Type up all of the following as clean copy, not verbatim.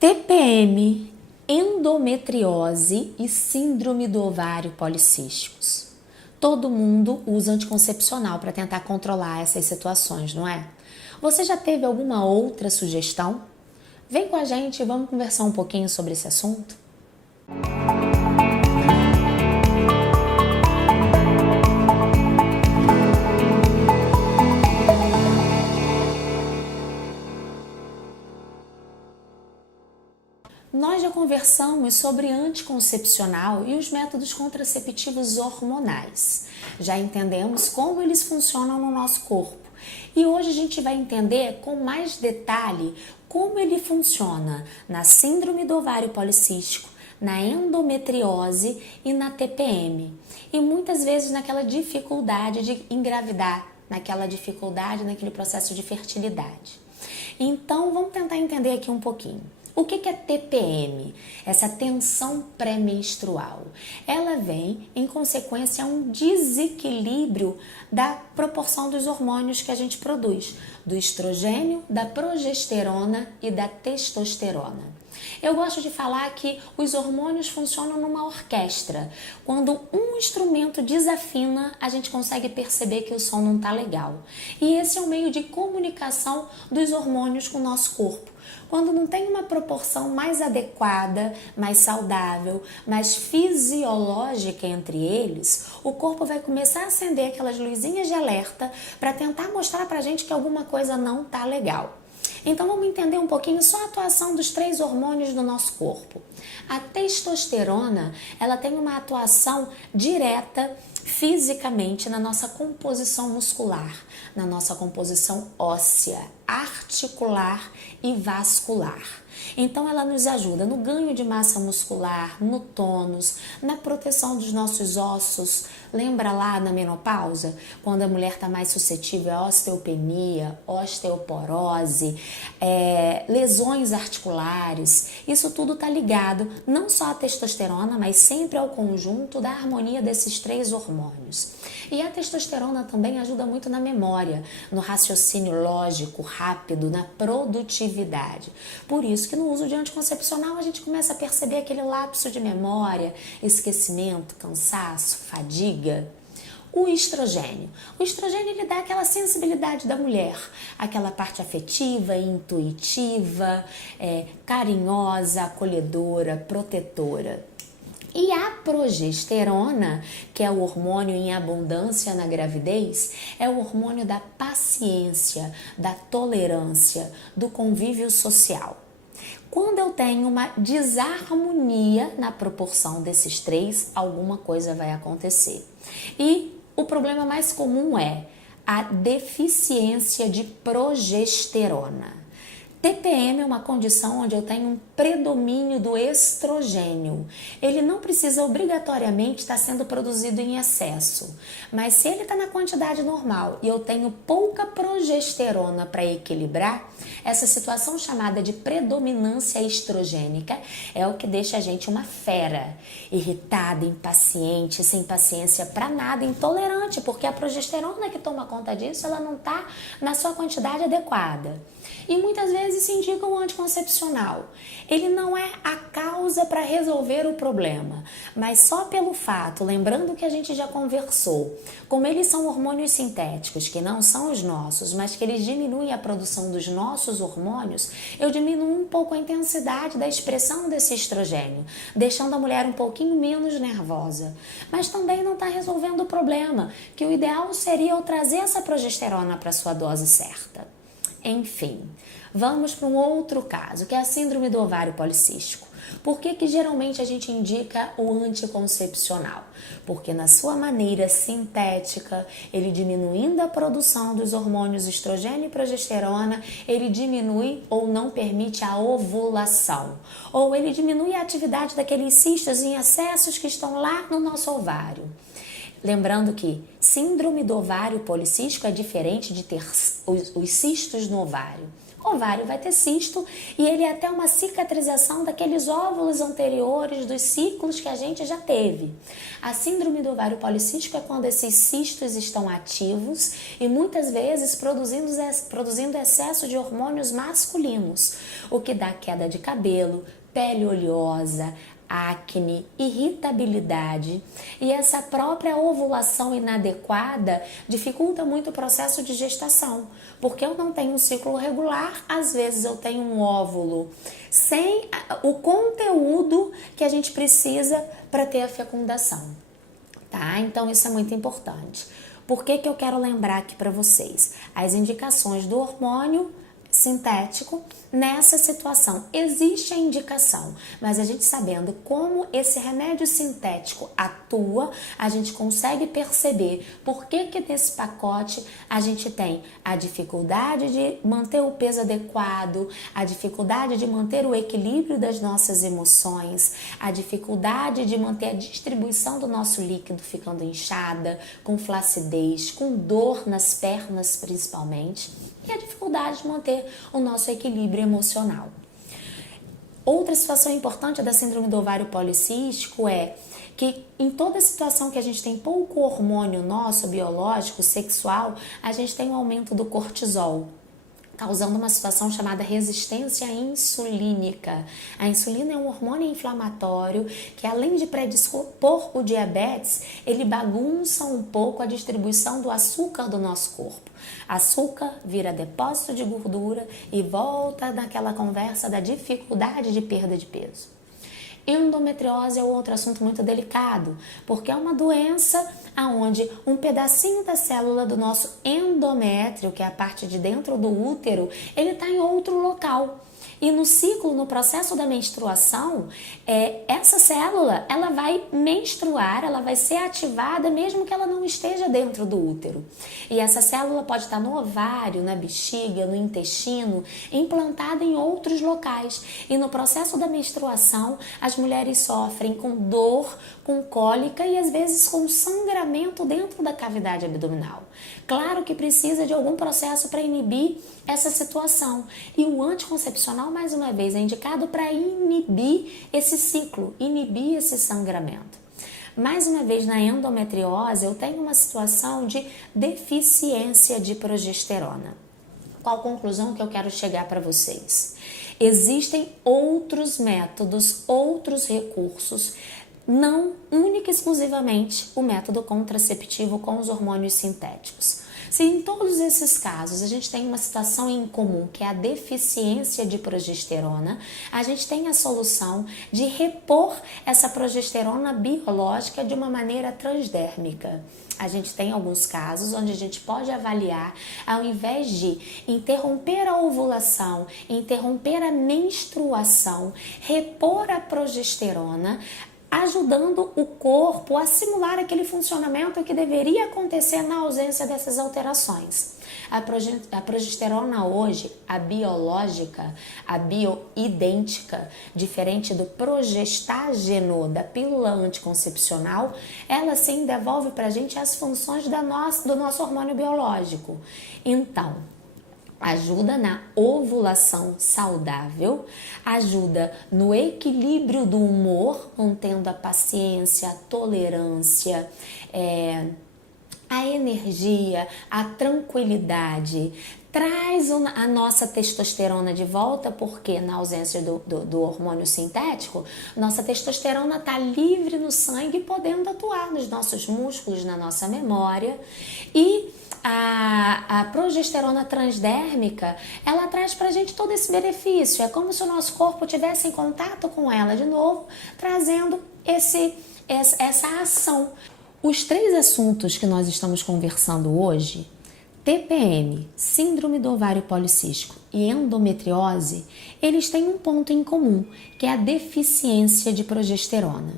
TPM, endometriose e síndrome do ovário policísticos. Todo mundo usa anticoncepcional para tentar controlar essas situações, não é? Você já teve alguma outra sugestão? Vem com a gente e vamos conversar um pouquinho sobre esse assunto? Nós já conversamos sobre anticoncepcional e os métodos contraceptivos hormonais. Já entendemos como eles funcionam no nosso corpo. E hoje a gente vai entender com mais detalhe como ele funciona na síndrome do ovário policístico, na endometriose e na TPM. E muitas vezes naquela dificuldade de engravidar, naquela dificuldade naquele processo de fertilidade. Então vamos tentar entender aqui um pouquinho. O que é TPM? Essa tensão pré-menstrual. Ela vem em consequência a um desequilíbrio da proporção dos hormônios que a gente produz, do estrogênio, da progesterona e da testosterona. Eu gosto de falar que os hormônios funcionam numa orquestra. Quando um instrumento desafina, a gente consegue perceber que o som não está legal. E esse é o meio de comunicação dos hormônios com o nosso corpo. Quando não tem uma proporção mais adequada, mais saudável, mais fisiológica entre eles, o corpo vai começar a acender aquelas luzinhas de alerta para tentar mostrar para a gente que alguma coisa não está legal. Então vamos entender um pouquinho só a atuação dos 3 hormônios do nosso corpo. A testosterona, ela tem uma atuação direta fisicamente na nossa composição muscular, na nossa composição óssea, articular e vascular. Então ela nos ajuda no ganho de massa muscular, no tônus, na proteção dos nossos ossos. Lembra lá na menopausa, quando a mulher está mais suscetível a osteopenia, osteoporose, lesões articulares. Isso tudo está ligado não só à testosterona, mas sempre ao conjunto da harmonia desses 3 hormônios. E a testosterona também ajuda muito na memória, no raciocínio lógico, rápido, na produtividade. Por isso que no uso de anticoncepcional a gente começa a perceber aquele lapso de memória, esquecimento, cansaço, fadiga. O estrogênio. O estrogênio ele dá aquela sensibilidade da mulher, aquela parte afetiva, intuitiva, carinhosa, acolhedora, protetora. E a progesterona, que é o hormônio em abundância na gravidez, é o hormônio da paciência, da tolerância, do convívio social. Quando eu tenho uma desarmonia na proporção desses 3, alguma coisa vai acontecer. E o problema mais comum é a deficiência de progesterona. TPM é uma condição onde eu tenho um predomínio do estrogênio. Ele não precisa obrigatoriamente estar sendo produzido em excesso, mas se ele está na quantidade normal e eu tenho pouca progesterona para equilibrar, essa situação chamada de predominância estrogênica é o que deixa a gente uma fera, irritada, impaciente, sem paciência para nada, intolerante, porque a progesterona que toma conta disso, ela não está na sua quantidade adequada. E muitas vezes se indica um anticoncepcional. Ele não é a causa para resolver o problema, mas só pelo fato, lembrando que a gente já conversou, como eles são hormônios sintéticos, que não são os nossos, mas que eles diminuem a produção dos nossos hormônios, eu diminuo um pouco a intensidade da expressão desse estrogênio, deixando a mulher um pouquinho menos nervosa. Mas também não está resolvendo o problema, que o ideal seria eu trazer essa progesterona para a sua dose certa. Enfim, vamos para um outro caso, que é a síndrome do ovário policístico. Por que geralmente a gente indica o anticoncepcional? Porque na sua maneira sintética, ele diminuindo a produção dos hormônios estrogênio e progesterona, ele diminui ou não permite a ovulação. Ou ele diminui a atividade daqueles cistos em excessos que estão lá no nosso ovário. Lembrando que síndrome do ovário policístico é diferente de ter os cistos no ovário. ovário vai ter cisto e ele é até uma cicatrização daqueles óvulos anteriores dos ciclos que a gente já teve. A síndrome do ovário policístico é quando esses cistos estão ativos e muitas vezes produzindo excesso de hormônios masculinos, o que dá queda de cabelo, pele oleosa, acne, irritabilidade, e essa própria ovulação inadequada dificulta muito o processo de gestação, porque eu não tenho um ciclo regular, às vezes eu tenho um óvulo sem o conteúdo que a gente precisa para ter a fecundação, tá? Então isso é muito importante. Por que eu quero lembrar aqui para vocês? As indicações do hormônio sintético nessa situação. Existe a indicação, mas a gente sabendo como esse remédio sintético atua, a gente consegue perceber por que nesse pacote a gente tem a dificuldade de manter o peso adequado, a dificuldade de manter o equilíbrio das nossas emoções, a dificuldade de manter a distribuição do nosso líquido ficando inchada, com flacidez, com dor nas pernas principalmente, e a dificuldade de manter o nosso equilíbrio emocional. Outra situação importante da síndrome do ovário policístico é que em toda situação que a gente tem pouco hormônio nosso, biológico, sexual, a gente tem um aumento do cortisol, causando uma situação chamada resistência insulínica. A insulina é um hormônio inflamatório que, além de predispor o diabetes, ele bagunça um pouco a distribuição do açúcar do nosso corpo. Açúcar vira depósito de gordura e volta naquela conversa da dificuldade de perda de peso. Endometriose é outro assunto muito delicado, porque é uma doença onde um pedacinho da célula do nosso endométrio, que é a parte de dentro do útero, ele está em outro local. E no ciclo, no processo da menstruação, essa célula, ela vai menstruar, ela vai ser ativada mesmo que ela não esteja dentro do útero. E essa célula pode estar no ovário, na bexiga, no intestino, implantada em outros locais. E no processo da menstruação, as mulheres sofrem com dor, com cólica e às vezes com sangramento dentro da cavidade abdominal. Claro que precisa de algum processo para inibir essa situação. E o anticoncepcional, mais uma vez, é indicado para inibir esse ciclo, inibir esse sangramento. Mais uma vez, na endometriose, eu tenho uma situação de deficiência de progesterona. Qual conclusão que eu quero chegar para vocês? Existem outros métodos, outros recursos, não única e exclusivamente o método contraceptivo com os hormônios sintéticos. Se em todos esses casos a gente tem uma situação em comum, que é a deficiência de progesterona, a gente tem a solução de repor essa progesterona biológica de uma maneira transdérmica. A gente tem alguns casos onde a gente pode avaliar, ao invés de interromper a ovulação, interromper a menstruação, repor a progesterona, ajudando o corpo a simular aquele funcionamento que deveria acontecer na ausência dessas alterações. A progesterona hoje, a biológica, a bioidêntica, diferente do progestageno, da pílula anticoncepcional, ela sim devolve para a gente as funções do nosso hormônio biológico. Então, ajuda na ovulação saudável, ajuda no equilíbrio do humor, mantendo a paciência, a tolerância, a energia, a tranquilidade. Traz a nossa testosterona de volta, porque na ausência do hormônio sintético, nossa testosterona está livre no sangue, podendo atuar nos nossos músculos, na nossa memória. E a progesterona transdérmica, ela traz pra gente todo esse benefício. É como se o nosso corpo estivesse em contato com ela de novo, trazendo essa ação. Os 3 assuntos que nós estamos conversando hoje, TPM, síndrome do ovário policístico e endometriose, eles têm um ponto em comum, que é a deficiência de progesterona.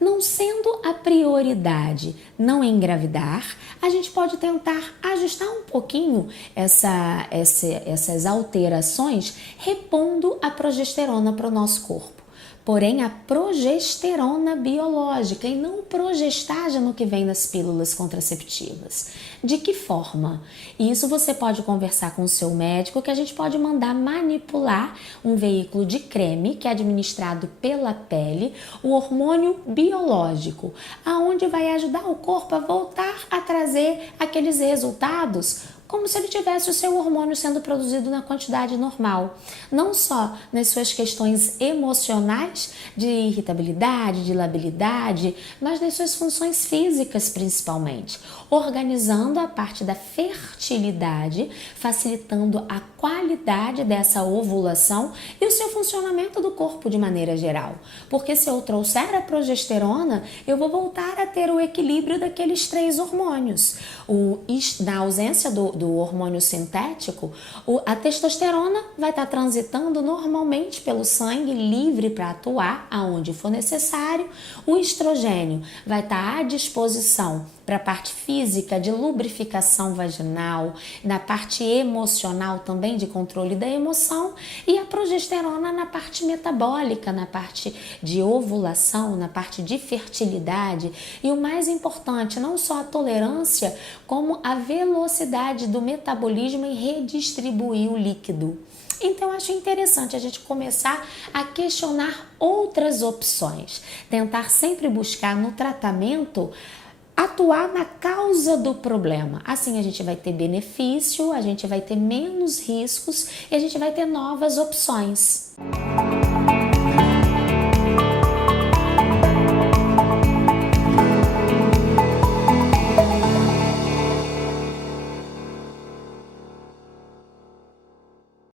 Não sendo a prioridade não engravidar, a gente pode tentar ajustar um pouquinho essas alterações, repondo a progesterona para o nosso corpo. porém a progesterona biológica e não o progestágeno que vem nas pílulas contraceptivas. De que forma? Isso você pode conversar com o seu médico, que a gente pode mandar manipular um veículo de creme que é administrado pela pele, o hormônio biológico, aonde vai ajudar o corpo a voltar a trazer aqueles resultados como se ele tivesse o seu hormônio sendo produzido na quantidade normal. Não só nas suas questões emocionais, de irritabilidade, de labilidade, mas nas suas funções físicas principalmente, organizando a parte da fertilidade, facilitando a qualidade dessa ovulação e o seu funcionamento do corpo de maneira geral. Porque se eu trouxer a progesterona, eu vou voltar a ter o equilíbrio daqueles 3 hormônios. Na ausência do hormônio sintético, a testosterona vai estar transitando normalmente pelo sangue, livre para atuar aonde for necessário. O estrogênio vai estar à disposição para a parte física de lubrificação vaginal, na parte emocional também de controle da emoção, e a progesterona na parte metabólica, na parte de ovulação, na parte de fertilidade, e o mais importante, não só a tolerância, como a velocidade do metabolismo em redistribuir o líquido. Então, acho interessante a gente começar a questionar outras opções, tentar sempre buscar no tratamento atuar na causa do problema. Assim a gente vai ter benefício, a gente vai ter menos riscos e a gente vai ter novas opções.